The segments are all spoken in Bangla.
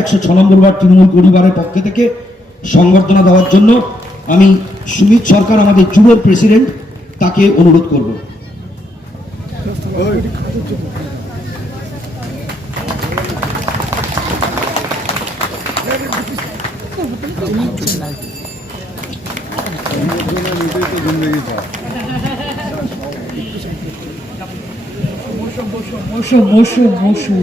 একশো ছ নম্বর বার তৃণমূল পরিবারের পক্ষ থেকে সংবর্ধনা দেওয়ার জন্য আমি সুমিত সরকার, আমাদের যুবর প্রেসিডেন্ট, তাকে অনুরোধ করব। বসো বসো বসো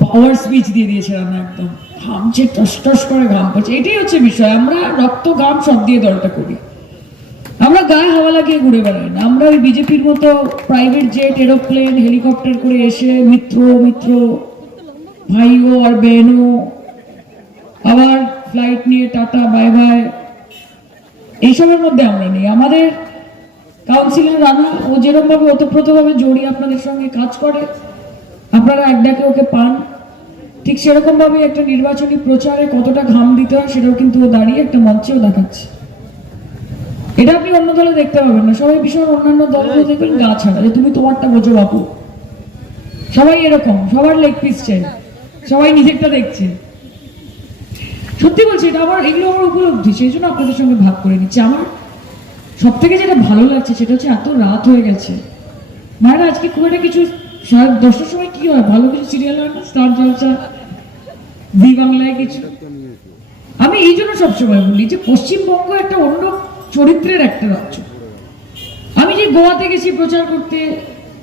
পাওয়ার স্পিচ দিয়ে রান্না একদম। ঘামছে টস টস করে ঘাম এটাই হচ্ছে বিষয়। আমরা রক্ত, ঘাম সব দিয়ে দলটা করি। আমরা গায়ে হাওয়া লাগিয়ে ঘুরে বেড়াই না। আমরা ওই বিজেপির মতো প্রাইভেট জেট এরোপ্লেন হেলিকপ্টার করে এসে মিত্র মিত্র আর বেহনও আবার ফ্লাইট নিয়ে টাটা বাই বাই এইসবের মধ্যে আমরা নেই। আমাদের কাউন্সিলর রানা ও যেরকম ভাবে ওতপ্রোতভাবে জড়িয়ে আপনাদের সঙ্গে কাজ করে আপনারা এক ডাকে ওকে পান। ঠিক সেরকম ভাবে একটা নির্বাচনী প্রচারে কতটা ঘাম দিতে হয় সেটাও কিন্তু ও দাঁড়িয়ে একটা মঞ্চেও দেখাচ্ছে। এটা আপনি অন্য দলে দেখতে পাবেন না। সবাই ভীষণ অন্যান্য দলগুলো দেখবেন গা ছাড়া। যে তুমি তোমারটা বোঝো বাপু। সবাই এরকম। সবার লেগ পিস চাই। সবাই নিজেরটা দেখছে। সত্যি বলছি, এটা আমার এগুলো আমার উপলব্ধি। সেই জন্য আপনাদের সঙ্গে ভাগ করে নিচ্ছি। আমার সব থেকে যেটা ভালো লাগছে সেটা হচ্ছে এত রাত হয়ে গেছে। মায়েরা, আজকে খুব একটা কিছু সাড়ে দশটার সময় কি হয়? ভালো কিছু সিরিয়াল হয় না? স্টার জলসা? বাংলায় কিছু? আমি এই জন্য সবসময় বলি যে পশ্চিমবঙ্গ একটা অন্য চরিত্রের একটা রাজ্য। আমি যে গোয়াতে গেছি প্রচার করতে,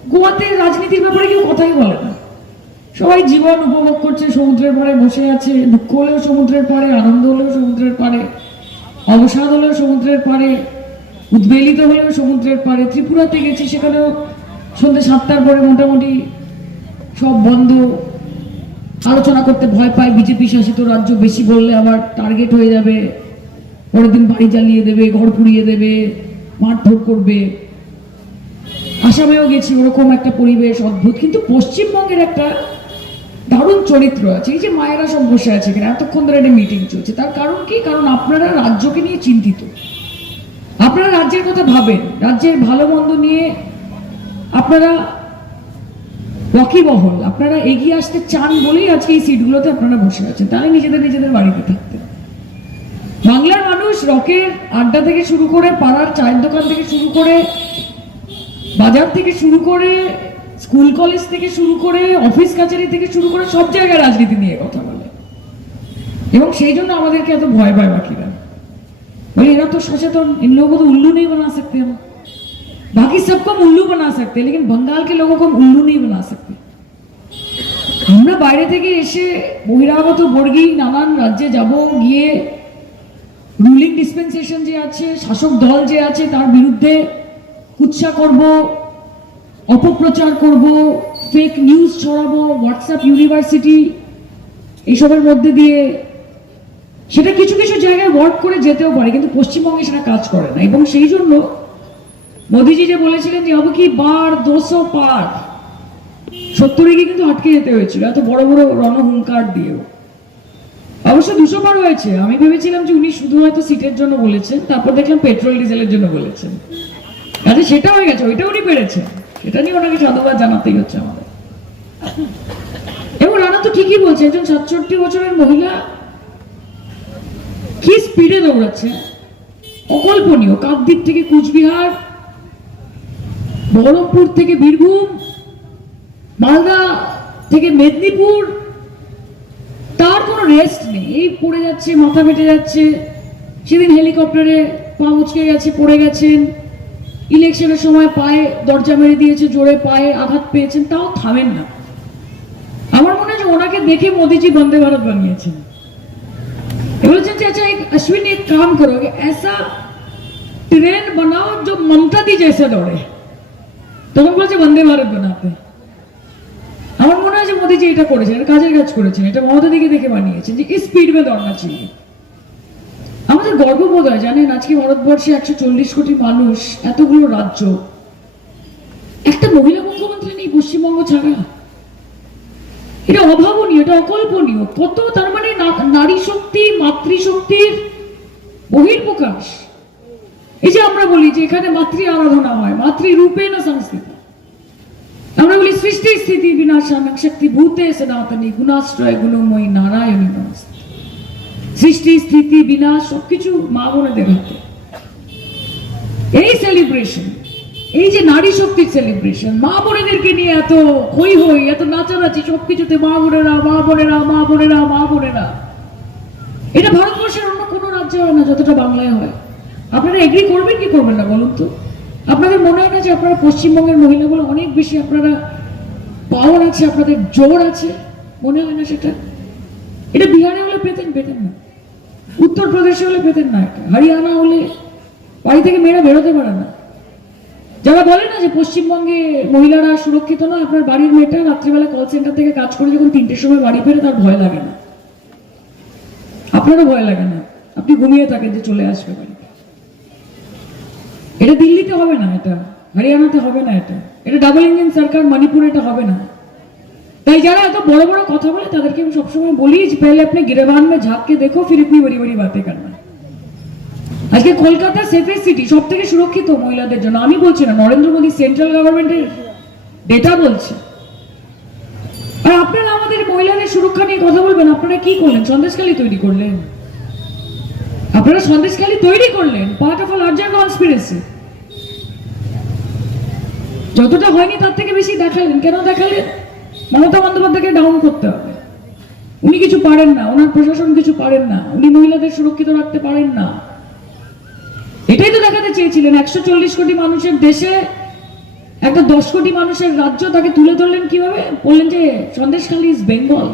গোয়াতে রাজনীতির ব্যাপারে কেউ কথাই বলে না। সবাই জীবন উপভোগ করছে, সমুদ্রের পাড়ে বসে আছে, দুঃখ হলেও সমুদ্রের পাড়ে, আনন্দ হলেও সমুদ্রের পাড়ে, অবসাদ হলেও সমুদ্রের পাড়ে, উদ্বেলিত হলেও সমুদ্রের পাড়ে, ত্রিপুরাতে গেছি সেখানেও সন্ধ্যে সাতটার পরে মোটামুটি সব বন্ধ। আলোচনা করতে ভয় পায় বিজেপি শাসিত রাজ্য, বেশি বললে আবার টার্গেট হয়ে যাবে। পরের দিন বাড়ি জ্বালিয়ে দেবে, ঘর পুড়িয়ে দেবে, মারধর করবে। আসামেও গেছি, ওরকম একটা পরিবেশ অদ্ভুত। কিন্তু পশ্চিমবঙ্গের একটা দারুণ চরিত্র আছে। এই যে মায়েরা সব বসে আছে এখানে, এতক্ষণ ধরে একটা মিটিং চলছে। তার কারণ কি? কারণ আপনারা রাজ্যকে নিয়ে চিন্তিত। আপনারা রাজ্যের কথা ভাবেন, রাজ্যের ভালো মন্দ নিয়ে আপনারা ওয়াকিবহল আপনারা এগিয়ে আসতে চান বলেই আজকে এই সিটগুলোতে আপনারা বসে আছেন তাহলে নিজেদের নিজেদের বাড়িতে থাকতেন বাংলার মানুষ রকের আড্ডা থেকে শুরু করে পাড়ার চায়ের দোকান থেকে শুরু করে বাজার থেকে শুরু করে স্কুল কলেজ থেকে শুরু করে অফিস কাছারি থেকে শুরু করে সব জায়গায় রাজনীতি নিয়ে কথা বলে এবং সেই জন্য আমাদেরকে এত ভয় পায় বাকিরা बोले एरा तो सचेतन इन लोगों को तो उल्लू नहीं बना सकते हम बाकी सबको हम उल्लू बना सकते हैं लेकिन बंगाल के लोगों को हम उल्लू नहीं बना सकते আমরা বাইরে থেকে এসে বহিরাগত বর্গী নানান রাজ্যে যাব গিয়ে রুলিং ডিসপেন্সেশন যে আছে শাসক দল যে আছে তার বিরুদ্ধে কুৎসা করব অপপ্রচার করব ফেক নিউজ ছড়াবো হোয়াটসঅ্যাপ ইউনিভার্সিটি এইসবের মধ্যে দিয়ে সেটা কিছু কিছু জায়গায় ওয়ার্ক করে যেতেও পারে কিন্তু পশ্চিমবঙ্গে সেটা কাজ করে না এবং সেই জন্য মোদিজি যে বলেছিলেন যে হবে কি বার দোষো পার। সত্তরে কিন্তু আটকে যেতে হয়েছিল, এত বড় বড় রণহুঙ্কার দিয়েও। অবশ্য দুশো বার হয়েছে। আমি ভেবেছিলাম যে উনি শুধু হয়তো সিটের জন্য বলেছেন, তারপর দেখলাম পেট্রোল, ডিজেলের জন্য বলেছেন। কাজে সেটা হয়ে গেছে ওইটা উনি পেরেছেন। সেটা নিয়ে ওনাকে সাধুবাদ জানাতেই হচ্ছে আমাদের। এবং রানা তো ঠিকই বলছে, একজন সাতষট্টি বছরের মহিলা কি স্পিডে দৌড়াচ্ছে? অকল্পনীয়, কাকদ্বীপ থেকে কুচবিহার বহরমপুর থেকে বীরভূম মালদা থেকে মেদিনীপুর তার কোনো রেস্ট নেই এই পড়ে যাচ্ছে মাথা ফেটে যাচ্ছে সেদিন হেলিকপ্টারে পা মুচকে গেছে পড়ে গেছেন ইলেকশনের সময় পায়ে দরজা মেরে দিয়েছে জোরে পায়ে আঘাত পেয়েছেন তাও থামেন না আমার মনে হয় যে ওনাকে দেখে মোদিজি বন্দে ভারত বানিয়েছেন बोलते चाचा एक अश्विन एक काम करोगे ऐसा ट्रेन बनाओ जो ममता दी जैसे दौड़े তখন বলছে, বন্দে ভারত বানাতে। আমার মনে হয় যে মোদিজি এটা করেছেন, কাজের কাজ করেছেন, এটা মমতা দিকে দেখে বানিয়েছেন যে স্পিড মে দৌড়না চাইয়ে আমাদের গর্ববোধ হয় জানেন, আজকে ভারতবর্ষে একশো চল্লিশ কোটি মানুষ, এতগুলো রাজ্য, একটা মহিলা মুখ্যমন্ত্রী নেই পশ্চিমবঙ্গ ছাড়া। এটা অভাবনীয়, এটা অকল্পনীয়, কত তার মানে নারী শক্তি মাতৃশক্তির বহির্প্রকাশ। এই যে আমরা বলি যে এখানে মাতৃ আরাধনা হয় মাতৃরূপে না সংস্কৃত? আমরা বলি সৃষ্টি স্থিতি বিনাশানক শক্তি ভূতে সনাতনী, গুণাশ্রয় গুণময়ী নারায়ণী নমস্তে। সৃষ্টি স্থিতি বিনাশ, সবকিছু মা বোনেদের হাতে এই সেলিব্রেশন এই যে নারী শক্তির সেলিব্রেশন মা বোনেদেরকে নিয়ে এত হই হই এত নাচানাচি, সবকিছুতে মা বোনেরা মা বোনেরা মা বোনেরা মা বোনেরা। এটা ভারতবর্ষের অন্য কোনো রাজ্যে হয় না, যতটা বাংলায় হয়। আপনারা এগ্রি করবেন, কি করবেন না বলুন তো? আপনাদের মনে হয় না যে আপনারা পশ্চিমবঙ্গের মহিলাগুলো অনেক বেশি আপনারা পাওয়ার আছে, আপনাদের জোর আছে? মনে হয় না সেটা? এটা বিহারে হলে পেতেন পেতেন না। উত্তরপ্রদেশে হলে পেতেন না। এটা হরিয়ানা হলে বাড়ি থেকে মেয়েরা বেরোতে পারে না। যারা বলে না যে পশ্চিমবঙ্গে মহিলারা সুরক্ষিত নয়, আপনার বাড়ির মেয়েটা রাত্রিবেলা কল সেন্টার থেকে কাজ করে যখন তিনটের সময় বাড়ি ফেরে, তার ভয় লাগে না। আপনারও ভয় লাগে না। আপনি ঘুমিয়ে থাকেন যে চলে আসবে বাড়িতে এটা দিল্লিতে হবে না এটা, হরিয়ানাতে হবে না এটা। এটা ডাবল ইঞ্জিন সরকার মণিপুরে এটা হবে না। তাই যারা এত বড় বড় কথা বলে তাদেরকে আমি সবসময় বলি, যে পেলে আপনি গিরেবান মে ঝাঁককে দেখো, ফির ইতনি বড়ি বড়ি বাতে করনা আজকে কলকাতা সেফেস্ট সিটি সব থেকে সুরক্ষিত মহিলাদের জন্য, আমি বলছি না, নরেন্দ্র মোদী সেন্ট্রাল গভর্নমেন্টের ডেটা বলছে। আর আপনারা আমাদের মহিলাদের সুরক্ষা নিয়ে কথা বলবেন, আপনারা কি করলেন? সন্দেশখালি তৈরি করলেন। আপনারা সন্দেশখালি তৈরি করলেন part of a larger conspiracy যতটা হয়নি তার থেকে বেশি দেখালেন। কেন দেখালেন? মমতা বন্দ্যোপাধ্যায়কে ডাউন করতে হবে। উনি কিছু পারেন না, ওনার প্রশাসন কিছু পারেন না, উনি মহিলাদের সুরক্ষিত রাখতে পারেন না। এটাই তো দেখাতে চেয়েছিলেন, একশো চল্লিশ কোটি মানুষের দেশে, একটা দশ কোটি মানুষের রাজ্য তাকে তুলে ধরলেন কীভাবে? বললেন যে, Sandeshkhali is Bengal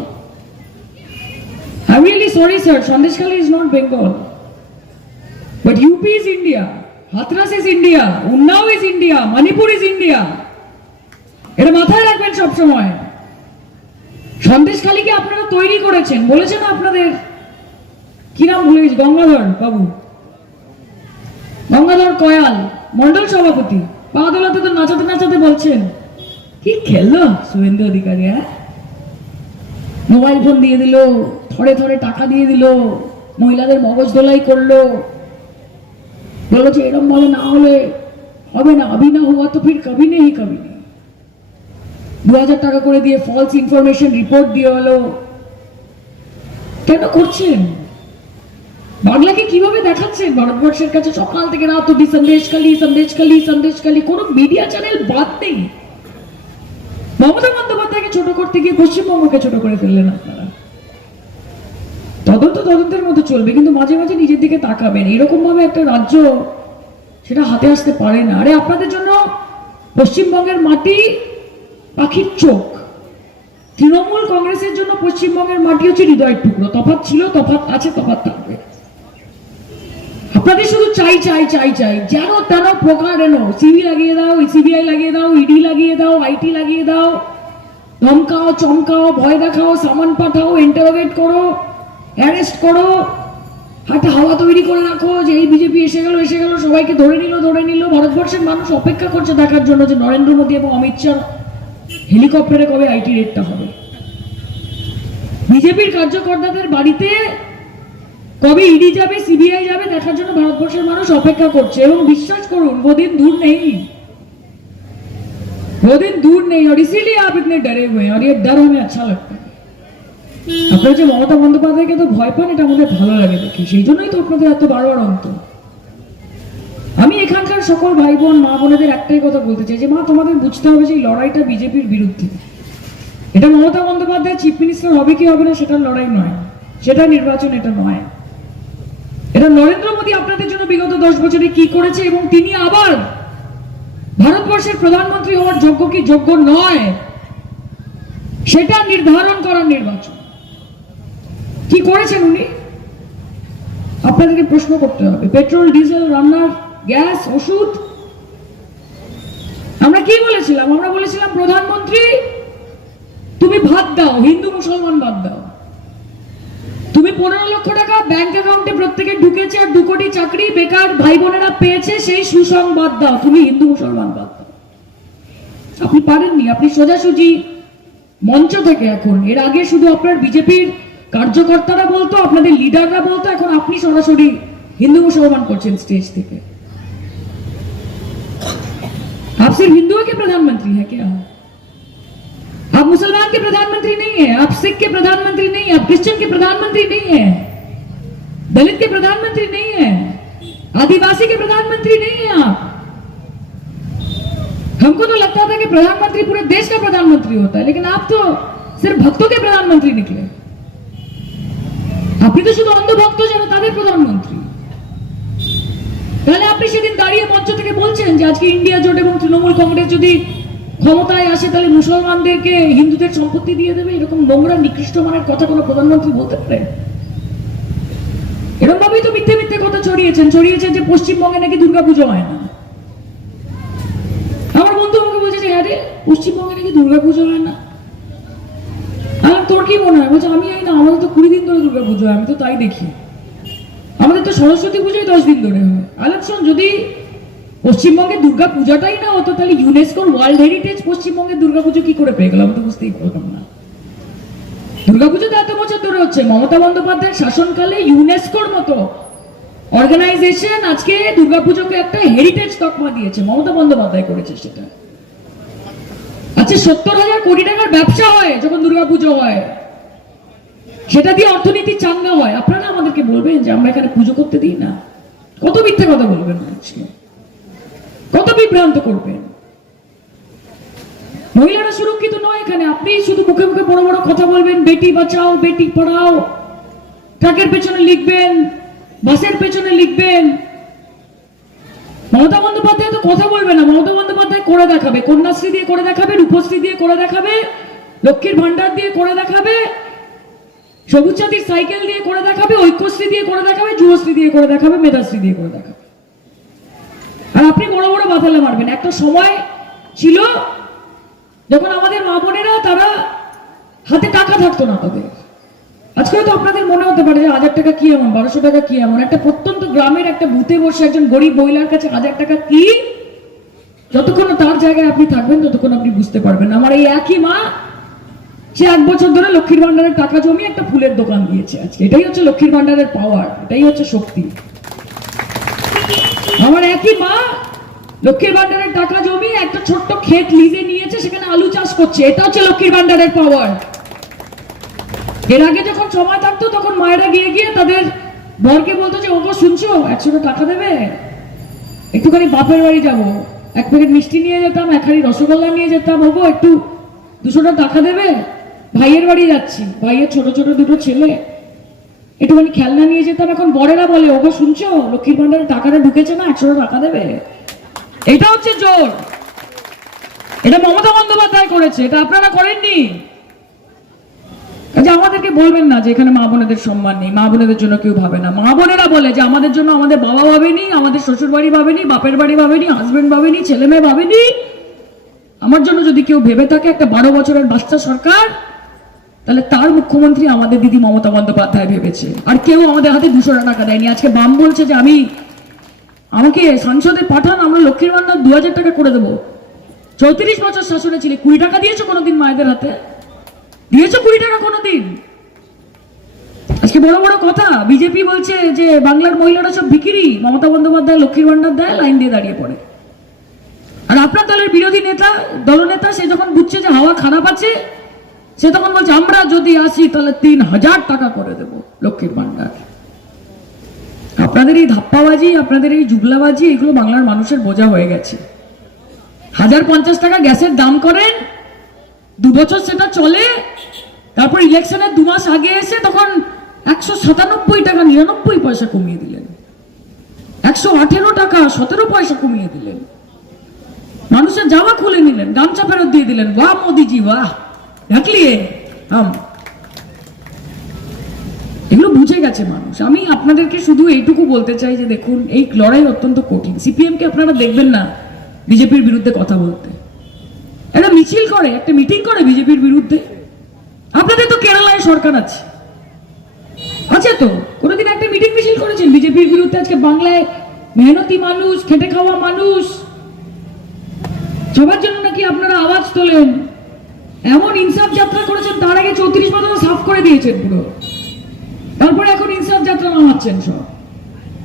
I really sorry sir Sandeshkhali is not Bengal but UP is India Hathras is India Unnao is India Manipur is India এটা মাথায় রাখবেন সব সময় সন্দেশখালীকে আপনারা তৈরি করেছেন, বলেছেন আপনাদের। কি নাম ভুলে গেছি, গঙ্গাধর বাবু। গঙ্গাধর কয়াল মন্ডল সভাপতি। পা দোলাতে তো নাচাতে নাচাতে বলছেন। কি খেললো শুভেন্দু অধিকারী হ্যাঁ? মোবাইল ফোন দিয়ে দিল, থরে থরে টাকা দিয়ে দিল, মহিলাদের মগজ দোলাই করল। বলো যে এরম ভাবে না হলে হবে না। আবি না হুয়া তো ফির কবি নেই কবি। নেই দু হাজার টাকা করে দিয়ে ফলস ইনফরমেশন রিপোর্ট দিয়ে হলো। কেন করছেন? বাংলাকে কীভাবে দেখাচ্ছেন? ভারতবর্ষের কাছে সকাল থেকে রাত অব্দি সন্দেশখালি সন্দেশখালি সন্দেশখালি কোনো মিডিয়া চ্যানেল বাদ নেই। মমতা বন্দ্যোপাধ্যায়কে ছোট করতে গিয়ে পশ্চিমবঙ্গকে ছোট করে ফেললেন আপনারা। তদন্ত তদন্তের মতো চলবে, কিন্তু মাঝে মাঝে নিজের দিকে তাকাবেন। এরকম ভাবে একটা রাজ্য সেটা হাতে আসতে পারে না। আরে আপনাদের জন্য পশ্চিমবঙ্গের মাটি পাখির চোখ। তৃণমূল কংগ্রেসের জন্য পশ্চিমবঙ্গের মাটি হচ্ছে হৃদয়ের টুকরো। তফাৎ ছিল, তফাৎ আছে, তফাৎ থাকবে। আপনাদের শুধু চাই চাই চাই চাই। যেন তেন প্রকার এনো সিবি লাগিয়ে দাও, সিবিআই লাগিয়ে দাও, ইডি লাগিয়ে দাও, আইটি লাগিয়ে দাও। ধমকাও, চমকাও, ভয় দেখাও, সামান পাঠাও ইন্টারোগেট করো। অ্যারেস্ট করো হাতে হাওয়া তৈরি করে রাখো যে এই বিজেপি এসে গেল এসে গেল সবাইকে ধরে নিল ধরে নিল ভারতবর্ষের মানুষ অপেক্ষা করছে দেখার জন্য যে নরেন্দ্র মোদী এবং অমিত শাহ হেলিকপ্টারে কবে আইটি রেটটা হবে বিজেপির কার্যকর্তাদের বাড়িতে কবে ইডি যাবে সিবিআই যাবে দেখার জন্য ভারতবর্ষের মানুষ অপেক্ষা করছে এবং বিশ্বাস করুন वो दिन दूर नहीं वो दिन दूर नहीं और इसीलिए आप इतने डरे हुए हैं और ये डर हमें अच्छा लगता है আপনারা যে মমতা বন্দ্যোপাধ্যায়কে তো ভয় পান, এটা আমাদের ভালো লাগে দেখি। সেই জন্যই তো আপনাদের এত বারবার অন্ত আমি এখানকার সকল ভাই বোন মা বোনেদের একটাই কথা বলতে চাই যে, মা, তোমাদের বুঝতে হবে যে লড়াইটা বিজেপির বিরুদ্ধে। এটা মমতা বন্দ্যোপাধ্যায় চিফ মিনিস্টার হবে কি হবে না সেটার লড়াই নয়। সেটা নির্বাচন, এটা নয়। এটা নরেন্দ্র মোদী আপনাদের জন্য বিগত দশ বছরে কি করেছে এবং তিনি আবার ভারতবর্ষের প্রধানমন্ত্রী হওয়ার যোগ্য কি যোগ্য নয়, সেটা নির্ধারণ করার নির্বাচন। কি করেছেন উনি? আপনাদেরকে প্রশ্ন করতে হবে। পেট্রোল, ডিজেল, রান্নার, গ্যাস, ওষুধ? আমরা কি বলেছিলাম? আমরা বলেছিলাম, প্রধানমন্ত্রী, তুমি ভাত দাও, হিন্দু মুসলমান বাদ দাও। তুমি পনেরো লক্ষ টাকা ব্যাংক অ্যাকাউন্টে প্রত্যেকে ঢুকেছে আর দু কোটি চাকরি বেকার ভাই বোনেরা পেয়েছে, সেই সুসংবাদ দাও, তুমি হিন্দু মুসলমান বাদ দাও। আপনি পারেননি, আপনি সোজাসুজি মঞ্চ থেকে এখন। এর আগে শুধু আপনার বিজেপির কার্যকর্তারা বলতো আপনাদের লিডাররা বলতো এখন আপনি সরাসরি হিন্দু মুসলমান করছেন স্টেজ থেকে आप सिर्फ हिंदुओं के प्रधानमंत्री है क्या आप मुसलमान के प्रधानमंत्री नहीं है आप सिख के प्रधानमंत्री नहीं है आप क्रिश्चियन के प्रधानमंत्री नहीं है दलित के प्रधानमंत्री नहीं है आदिवासी के प्रधानमंत्री नहीं है आप हमको तो लगता था कि प्रधानमंत्री पूरे देश का प्रधानमंत्री होता है लेकिन आप तो सिर्फ भक्तों के प्रधानमंत्री निकले আপনি তো শুধু অন্ধভক্ত যারা তাদের প্রধানমন্ত্রী। তাহলে আপনি সেদিন দাঁড়িয়ে মঞ্চ থেকে বলছেন যে আজকে ইন্ডিয়া জোট এবং তৃণমূল কংগ্রেস যদি ক্ষমতায় আসে, তাহলে মুসলমানদেরকে হিন্দুদের সম্পত্তি দিয়ে দেবে? এরকম নোংরা, নিকৃষ্ট মানের কথা কোনো প্রধানমন্ত্রী বলতে পারে এরকম ভাবেই তো মিথ্যে মিথ্যে কথা ছড়িয়েছেন। ছড়িয়েছেন যে পশ্চিমবঙ্গে নাকি দুর্গাপুজো হয় না। আমার বন্ধু আমাকে বলছে যে আরে পশ্চিমবঙ্গে নাকি দুর্গাপুজো হয় না। আর তোর কি মনে হয়? বলছে, আমি জানি না, আমাদের তো কুড়ি দিন ধরে দুর্গাপুজো হয়, আমি তো তাই দেখি। আমাদের তো সরস্বতী পুজোই দশ দিন ধরে হয়। আলাপ যদি পশ্চিমবঙ্গে দুর্গা পূজাটাই না হতো, তাহলে ইউনেস্কোর ওয়ার্ল্ড হেরিটেজ পশ্চিমবঙ্গের দুর্গাপুজো কি করে পেয়ে গেল? আমি তো বুঝতেই পারলাম না। দুর্গাপুজো তো এত বছর ধরে হচ্ছে। মমতা বন্দ্যোপাধ্যায়ের শাসনকালে ইউনেস্কোর মতো অর্গানাইজেশন আজকে দুর্গাপুজোকে একটা হেরিটেজ তকমা দিয়েছে। মমতা বন্দ্যোপাধ্যায় করেছে সেটা। আচ্ছা সত্তর হাজার কোটি টাকার ব্যবসা হয় যখন দুর্গাপুজো হয়। সেটা দিয়ে অর্থনীতি চাঙ্গা হয়। আপনারা আমাদেরকে বলবেন যে আমরা এখানে পুজো করতে দিই না। কত মিথ্যে কথা বলবেন কত বিভ্রান্ত করবেন? মহিলারা সুরক্ষিত নয় এখানে। আপনি শুধু মুখে মুখে বড় বড় কথা বলবেন, বেটি বাঁচাও, বেটি পড়াও। ট্রাকের পেছনে লিখবেন, বাসের পেছনে লিখবেন মমতা বন্দ্যোপাধ্যায় তো কথা বলবে না। মমতা বন্দ্যোপাধ্যায় করে দেখাবে, কন্যাশ্রী দিয়ে করে দেখাবে, রূপশ্রী দিয়ে করে দেখাবে, লক্ষ্মীর ভান্ডার দিয়ে করে দেখাবে, সবুজ সাথীর সাইকেল দিয়ে করে দেখাবে, ঐক্যশ্রী দিয়ে করে দেখাবে, যুবশ্রী দিয়ে করে দেখাবে, মেধাশ্রী দিয়ে করে দেখাবে। আর আপনি বড় বড় বাতালে মারবেন। একটা সময় ছিল যখন আমাদের মা বোনেরা তারা হাতে টাকা থাকতো না তাদের আজকে হয়তো আপনাদের মনে হতে পারে যে হাজার টাকা কি এমন, বারোশো টাকা কি এমন? একটা প্রত্যন্ত গ্রামের একটা বুথে বসে একজন গরিব মহিলার কাছে হাজার টাকা কি? যতক্ষণ তার জায়গায় আপনি থাকবেন, ততক্ষণ আপনি বুঝতে পারবেন। আমার এই একই মা, সে এক বছর ধরে লক্ষ্মীর ভান্ডারের টাকা জমিয়ে একটা ফুলের দোকান দিয়েছে আজকে। এটাই হচ্ছে লক্ষ্মীর ভান্ডারের পাওয়ার এটাই হচ্ছে শক্তি। আমার একই মা, লক্ষ্মীর ভান্ডারের টাকা জমিয়ে একটা ছোট্ট ক্ষেত লিজে নিয়েছে, সেখানে আলু চাষ করছে। এটা হচ্ছে লক্ষ্মীর ভান্ডারের পাওয়ার এর আগে যখন সময় থাকতো, তখন মায়েরা গিয়ে গিয়ে তাদের বরকে বলতো যে, ওগো, শুনছো? একশোটা টাকা দেবে? একটুখানি বাপের বাড়ি যাব। এক প্যাকেট মিষ্টি নিয়ে যেতাম, এক রসগোল্লা নিয়ে যেতাম। ওগো, একটু দুশোটা টাকা দেবে? ভাইয়ের বাড়ি যাচ্ছি। ভাইয়ের ছোট ছোট দুটো ছেলে। একটুখানি খেলনা নিয়ে যেতাম। এখন বড়েরা বলে, ওগো, শুনছো? লক্ষ্মীর ভান্ডারে টাকাটা ঢুকেছে না, একশোটা টাকা দেবে? এটা হচ্ছে জোর। এটা মমতা বন্দ্যোপাধ্যায় করেছে। এটা আপনারা করেননি? যে আমাদেরকে বলবেন না যে এখানে মা বোনেদের সম্মান নেই, মা বোনেদের জন্য কেউ ভাবে না। মা বোনেরা বলে যে আমাদের জন্য আমাদের বাবা ভাবেনি আমাদের শ্বশুর বাড়ি ভাবেনি বাপের বাড়ি ভাবেনি হাজবেন্ড ভাবেনি ছেলে মেয়ে ভাবেনি আমার জন্য যদি কেউ ভেবে থাকে একটা বারো বছরের বাচ্চা সরকার, তাহলে তার মুখ্যমন্ত্রী আমাদের দিদি মমতা বন্দ্যোপাধ্যায় ভেবেছে। আর কেউ আমাদের হাতে দুশো টাকা দেয়নি। আজকে বাম বলছে যে আমি, আমাকে সংসদে পাঠান, আমরা লক্ষ্মীর ভান্ডার দু হাজার টাকা করে দেবো। চৌত্রিশ বছর শাসনে ছিলে, কুড়ি টাকা দিয়েছ কোনোদিন মায়েদের হাতে? দিয়েছ কুড়ি টাকা কোনোদিন? আজকে বড় বড় কথা, বিজেপি বলছে যে বাংলার মহিলারা সব বিক্রি মমতা বন্দ্যোপাধ্যায়, লক্ষ্মীর ভান্ডার দেয়, লাইন দিয়ে দাঁড়িয়ে পড়ে। আর আপনার দলের বিরোধী নেতা, দলনেতা, সে যখন বুঝছে যে হাওয়া খারাপ আছে, সে তখন বলছে, আমরা যদি আসি, তাহলে তিন হাজার টাকা করে দেব লক্ষ্মীর ভান্ডার আপনাদের এই ধাপ্পাবাজি, আপনাদের এই জুবলাবাজি, এগুলো বাংলার মানুষের বোঝা হয়ে গেছে। হাজার পঞ্চাশ টাকা গ্যাসের দাম করেন দু বছর সেটা চলে তারপর ইলেকশনের দু মাস আগে এসে তখন একশো সাতানব্বই টাকা, নিরানব্বই পয়সা কমিয়ে দিলেন। একশো আঠেরো টাকা, সতেরো পয়সা কমিয়ে দিলেন। মানুষের জামা খুলে নিলেন, গামছা ফেরত দিয়ে দিলেন। বাহ, মোদিজি, বাহ। হাম এগুলো বুঝে গেছে মানুষ। আমি আপনাদেরকে শুধু এইটুকু বলতে চাই যে দেখুন, এই লড়াই অত্যন্ত কঠিন। সিপিএম কে আপনারা দেখবেন না বিজেপির বিরুদ্ধে কথা বলতে। একটা মিছিল করে, একটা মিটিং করে বিজেপির বিরুদ্ধে। আপনাদের তো কেরালায় সরকার আছে। আছে তো, কোনোদিন একটা মিটিং মিছিল করেছেন বিজেপির বিরুদ্ধে আজকে বাংলায় মেহনতি মানুষ, খেটে খাওয়া মানুষ? সবার জন্য নাকি আপনারা আওয়াজ তোলেন? এমন ইনসাফ যাত্রা করেছেন, তার আগে চৌত্রিশ বছর সাফ করে দিয়েছেন পুরো। তারপরে এখন ইনসাফ যাত্রা নামাচ্ছেন সব।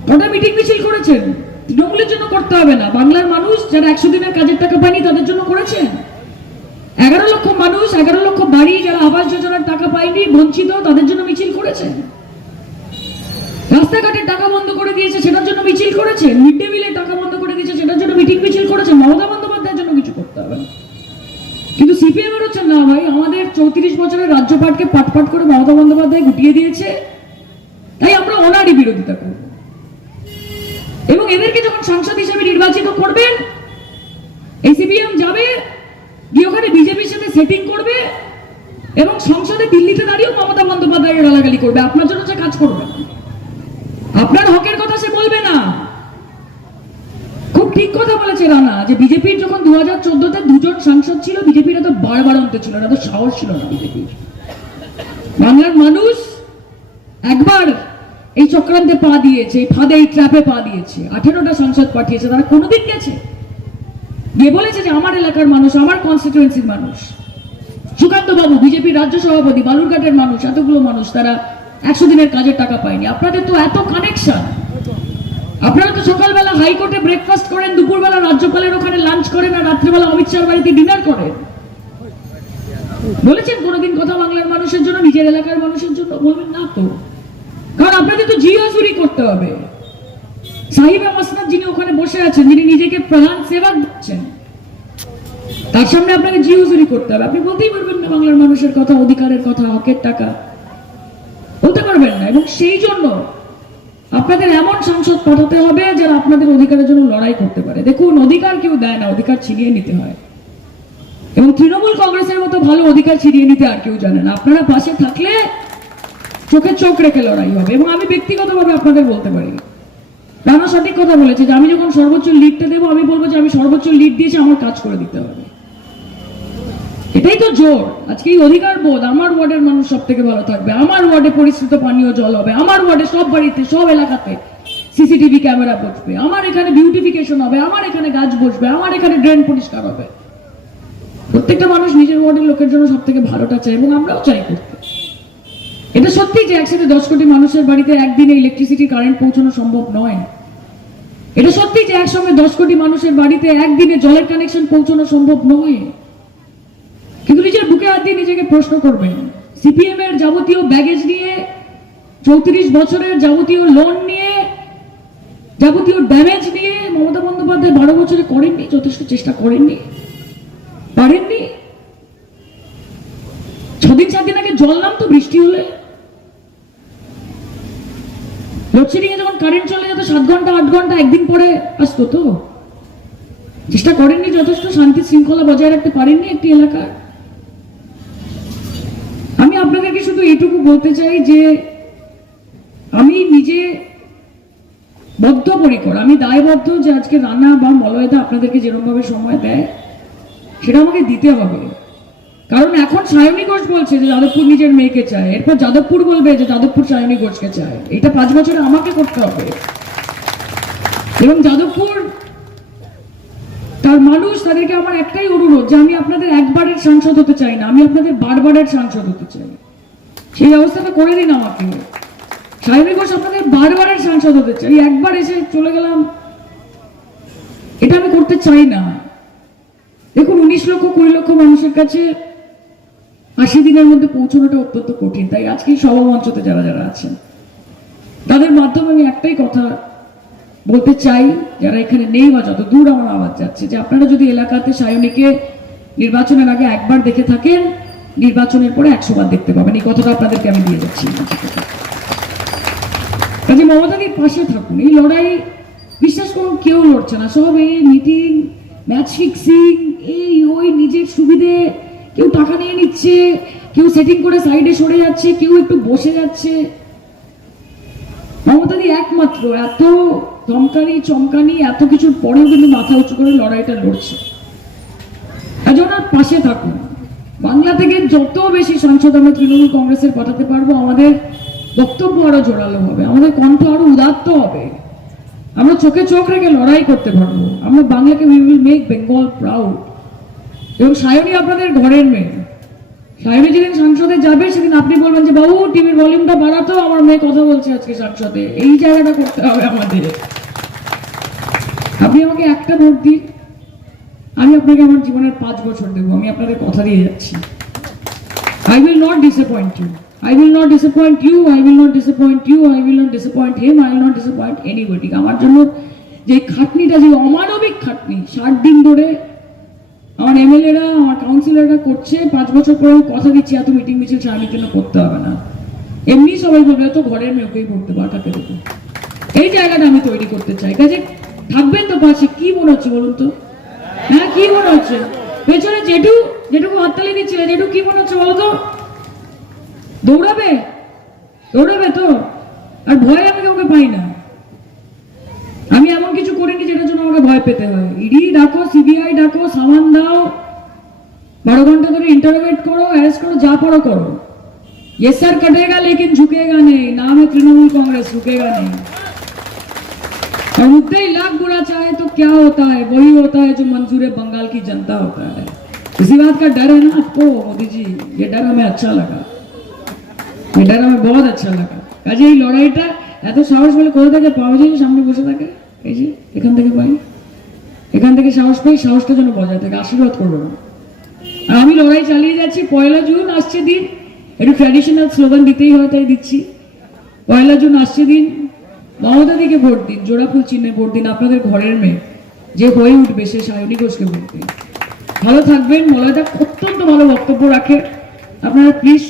কটা মিটিং মিছিল করেছেন? তৃণমূলের জন্য করতে হবে না। বাংলার মানুষ যারা একশো দিনের কাজের টাকা পায়নি, তাদের জন্য করেছেন? এগারো লক্ষ মানুষ, এগারো লক্ষ বাড়ি যারা আবাস যোজনার টাকা পায়নি, বঞ্চিত, তাদের জন্য মিছিল করেছে। রাস্তাঘাটের টাকা বন্ধ করে দিয়েছে, সেটার জন্য মিছিল করেছে। মিড ডে মিলের টাকা বন্ধ করে দিয়েছে, সেটার জন্য মিটিং মিছিল করেছে। মমতা বন্দ্যোপাধ্যায়ের জন্য কিছু করতে হবে কিন্তু সিপিএম এর হচ্ছে, না ভাই, আমাদের চৌত্রিশ বছরের রাজ্যপাটকে পাটপাট করে মমতা বন্দ্যোপাধ্যায় গুটিয়ে দিয়েছে। তাই আমরা ওনারই বিরোধিতা করব। এবং এদেরকে যখন সাংসদ হিসেবে নির্বাচিত করবেন, এই সিপিএম যাবে গিয়ে ওখানে বিজেপির সাথে সেটিং করবে এবং সংসদে দিল্লিতে দাঁড়িয়েও মমতা বন্দ্যোপাধ্যায়ের গালাগালি করবে। আপনার জন্য সে কাজ করবে। আপনার হকের কথা সে বলবে না। খুব ঠিক কথা বলেছে রানা যে বিজেপির যখন দু হাজার চোদ্দতে দুজন সাংসদ ছিল, বিজেপির এত বাড়বাড়ন্তে ছিল না, এত সাহস ছিল না বিজেপির। বাংলার মানুষ একবার এই চক্রান্তে পা দিয়েছে, এই ফাঁদে, এই ট্র্যাপে পা দিয়েছে। আঠেরোটা সাংসদ পাঠিয়েছে, তারা কোনোদিন গেছে? গিয়ে বলেছে যে আমার এলাকার মানুষ, আমার কনস্টিটিউয়েন্সির মানুষ। সুকান্ত বাবু বিজেপির রাজ্য সভাপতি, বালুরঘাটের মানুষ, এতগুলো মানুষ, তারা একশো দিনের কাজের টাকা পায়নি। আপনাদের তো এত কানেকশন আপনারা তো সকালবেলা হাইকোর্টে ব্রেকফাস্ট করেন, দুপুরবেলা রাজ্যপালের ওখানে লাঞ্চ করেন, আর রাত্রিবেলা অমিত শাহ বাড়িতে ডিনার করেন। বলেছেন কোনোদিন কথা বাংলার মানুষের জন্য, নিজের এলাকার মানুষের জন্য, বলবেন না তো। কারণ আপনাদের তো জিও চুরি করতে হবে। সাহিবা মাসনাদ যিনি ওখানে বসে আছেন, যিনি নিজেকে প্রধান ভাবছেন তার সামনে আপনাকে করতে হবে। আপনি বলতেই পারবেন না বাংলার মানুষের কথা, অধিকারের কথা, হকের টাকা। বলতে পারবেন না। এবং সেই জন্য আপনাদের এমন সংসদ পাঠাতে হবে যারা আপনাদের অধিকারের জন্য লড়াই করতে পারে। দেখুন, অধিকার কেউ দেয় না, অধিকার ছিনিয়ে নিতে হয়। এবং তৃণমূল কংগ্রেসের মতো ভালো অধিকার ছিনিয়ে নিতে আর কেউ জানে না। আপনারা পাশে থাকলে চোখে চোখ রেখে লড়াই হবে। এবং আমি ব্যক্তিগতভাবে আপনাদের বলতে পারি রানা সঠিক কথা বলেছে যে আমি যখন সর্বোচ্চ লিডটা দেবো, আমি বলব যে আমি সর্বোচ্চ লিড দিয়েছি আমার কাজ করে দিতে হবে। এটাই তো জোর। আজকে এই অধিকার বোধ, আমার ওয়ার্ডের মানুষ সব থেকে ভালো থাকবে। আমার ওয়ার্ডে পরিশ্রুত পানীয় জল হবে। আমার ওয়ার্ডে সব বাড়িতে, সব এলাকাতে সিসিটিভি ক্যামেরা বসবে। আমার এখানে বিউটিফিকেশন হবে। আমার এখানে গাছ বসবে। আমার এখানে ড্রেন পরিষ্কার হবে। প্রত্যেকটা মানুষ নিজের ওয়ার্ডের লোকের জন্য সব থেকে ভালোটা চায় এবং আমরাও চাই করতে। এটা সত্যি যে একসাথে দশ কোটি মানুষের বাড়িতে একদিনে ইলেকট্রিসিটি কারেন্ট পৌঁছানো সম্ভব নয়। এটা সত্যি যে একসঙ্গে দশ কোটি মানুষের বাড়িতে একদিনে জলের কানেকশন পৌঁছানো সম্ভব নয়। কিন্তু নিজের বুকে হাত দিয়ে নিজেকে প্রশ্ন করবেন সিপিএম এর যাবতীয় ব্যাগেজ নিয়ে, চৌত্রিশ বছরের যাবতীয় লোন নিয়ে, যাবতীয় ড্যামেজ নিয়ে মমতা বন্দ্যোপাধ্যায় বারো বছরে করেননি, যথেষ্ট চেষ্টা করেননি, পারেননি। ছদিন সাত দিন আগে জল নামতো বৃষ্টি হলে লোডশেডিং এ যখন কারেন্ট চলে যেত সাত ঘণ্টা, আট ঘণ্টা, একদিন পরে আসতো তো। চেষ্টা করেননি যথেষ্ট, শান্তি শৃঙ্খলা বজায় রাখতে পারেননি একটি এলাকার আমি আপনাদেরকে শুধু এইটুকু বলতে চাই যে আমি নিজে বদ্ধপরিকর, আমি দায়বদ্ধ যে আজকে রান্না বা মলয়দা আপনাদেরকে যেরকম ভাবে সময় দেয়, সেটা আমাকে দিতে হবে। কারণ এখন সায়নী ঘোষ বলছে যে যাদবপুর নিজের মেয়েকে চায়। এরপর যাদবপুর বলবে যে যাদবপুর সায়নী ঘোষকে চায়। এটা পাঁচ বছরে আমাকে করতে হবে। এবং যাদবপুর, তার মানুষ তাদেরকে আমার একটাই অনুরোধ যে আমি আপনাদের একবারের সাংসদ হতে চাই না, আমি আপনাদের বারবারের সাংসদ হতে চাই। সেই ব্যবস্থাটা করে দিন আমাকে। সায়নী ঘোষ আপনাদের বারবারের সাংসদ হতে চাই। একবার এসে চলে গেলাম। এটা আমি করতে চাই না। দেখুন, উনিশ লক্ষ কুড়ি লক্ষ মানুষের কাছে আশি দিনের মধ্যে পৌঁছানোটা অত্যন্ত কঠিন। তাই আজকে সভামঞ্চতে যারা যারা আছেন, তাদের মাধ্যমে আমি একটাই কথা বলতে চাই, যারা এখানে নেই বা যত দূর আমার আওয়াজ যাচ্ছে, যে আপনারা যদি এলাকাতে সায়নীকে নির্বাচনের আগে একবার দেখে থাকেন, নির্বাচনের পরে একশো বার দেখতে পাবেন। এই কথাটা আপনাদেরকে আমি দিয়ে যাচ্ছি। কাজে মমতাদির পাশে থাকুন। এই লড়াই, বিশ্বাস করুন, কেউ লড়ছে না। সব এই মিটিং ম্যাচ ফিক্সিং এই ওই নিজের সুবিধে কেউ টাকা নিয়ে নিচ্ছে, কেউ সেটিং করে সাইডে সরে যাচ্ছে, কেউ একটু বসে যাচ্ছে। মমতাদি একমাত্র, এত ধমকানি, চমকানি, এত কিছুর পরেও কিন্তু মাথা উঁচু করে লড়াইটা লড়ছে। ওনার পাশে থাকুন। বাংলা থেকে যত বেশি সাংসদ আমরা তৃণমূল কংগ্রেসের পাঠাতে পারব, আমাদের বক্তব্য আরও জোরালো হবে, আমাদের কণ্ঠ আরও উদাত্ত হবে। আমরা চোখে চোখ রেখে লড়াই করতে পারব। আমরা বাংলাকে we will make Bengal proud এবং সায়নী আপনাদের ঘরের মেয়ে সায়নী যেদিন সংসদে যাবে, সেদিন আপনি বলবেন যে, বাবু, টিভির ভলিউমটা বাড়াতো আমার মেয়ে কথা বলছে আজকে সংসদে এই জায়গাটা করতে হবে আমাদের আপনি আমাকে একটা ভোট দিন আমি আপনাকে আমার জীবনের পাঁচ বছর দেবো আমি আপনাদের কথা দিয়ে যাচ্ছি I will not disappoint you I will not disappoint you. I will not disappoint you. I will not disappoint him. I will not disappoint anybody. আমার জন্য যে খাটনিটা, যে অমানবিক খাটনি ষাট দিন ধরে আমার এমএলএরা আমার কাউন্সিলররা করছে, পাঁচ বছর পরে কথা দিচ্ছি এত মিটিং মিছিল সামনের জন্য করতে হবে না। এমনি সবাই বলবে তো ঘরের মেয়েকেই করতে পাঠাতে দেবো। এই জায়গাটা আমি তৈরি করতে চাই। কাজে থাকবেন তো পাশে, কি মনে হচ্ছে বলুন তো? হ্যাঁ কি মনে হচ্ছে? পেছনে জেঠু, জেঠুকে হাততালি দিচ্ছিলে, জেঠু কি মনে হচ্ছে বলো তো? দৌড়াবে? দৌড়াবে তো? আর ভয় আমি কাউকে পাই না। আমি এমন কিছু করিনি যেটার জন্য আমাকে ভয় পেতে হয় ইডি ডাকো সিবিআই ডাকো সামান দাও বারো ঘন্টা ধরে इंटरोगेट करो अरेस्ट करो जा पड़ो करो ये सर कटेगा लेकिन झुकेगा नहीं नाम है तृणमूल कांग्रेस रुकेगा नहीं और मुद्दे ही लाख बुरा चाहे तो क्या होता है वही होता है जो मंजूर बंगाल की जनता होता है इसी बात का डर है ना आपको मोदी जी ये डर हमें अच्छा लगा ये डर हमें बहुत अच्छा लगा কাজে এই লড়াইটা এত সাহস বলে কোথা থেকে পাওয়া যায় সামনে বসে থাকে? এই যে, এখান থেকে পাই। এখান থেকে সাহস পাই সাহসটা যেন বজায় থাকে, আশীর্বাদ করব না। আর আমি লড়াই চালিয়ে যাচ্ছি, পয়লা জুন আসছে দিন। একটু ট্র্যাডিশনাল স্লোগান দিতেই হয়, তাই দিচ্ছি। পয়লা জুন আসছে দিন, মমতা দিকে ভোট দিন, জোড়া ফুল চিহ্নে ভোট দিন, আপনাদের ঘরের মেয়ে। যে হয়ে উঠবে সে সায়নী ঘোষকে ভোট দিন। ভালো থাকবেন, মলয়টা অত্যন্ত ভালো বক্তব্য রাখে। আপনারা প্লিজ